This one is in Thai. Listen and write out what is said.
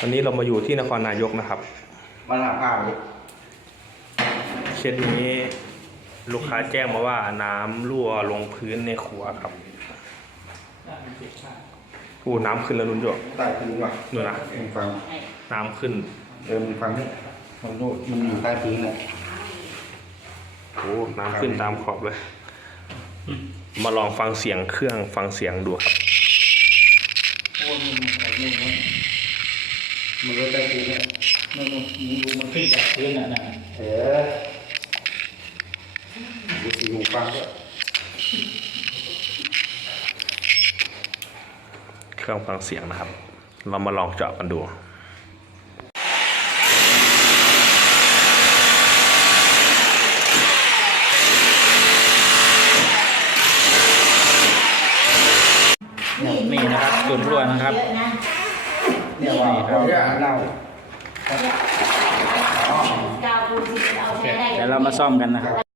วันนี้เรามาอยู่ที่นครนายกนะครับมาหาข้าวดิเคสนี้ลูกค้าแจ้งมาว่าน้ำรั่วลงพื้นในครัวครับอู้น้ำขึ้นแล้วนุ่นโยใต้พื้นว่ะนู่นนะมึงฟังน้ำขึ้นเออมึงฟังนี่มันโน่นมันอยู่ใต้พื้นเลยโอ้น้ำขึ้นตามขอบเลย มาลองฟังเสียงเครื่องฟังเสียงดูครับ โอ้ยมันอะไรเนี่ยมัน มันก็ใต้พื้นเลยมันมันดูมันขึ้นจากพื้นอะนะเออดูสีหูฟังด้วยเครื่องฟังเสียงนะครับ เรามาลองเจาะกันดูนี่นะครับจุดรั่วนะครับ เยอะนะเนี่ยว่าเราเนี่ยเล่ากาวปูนที่เอาใช้ได้ เดี๋ยวเรามาซ่อมกันนะครับ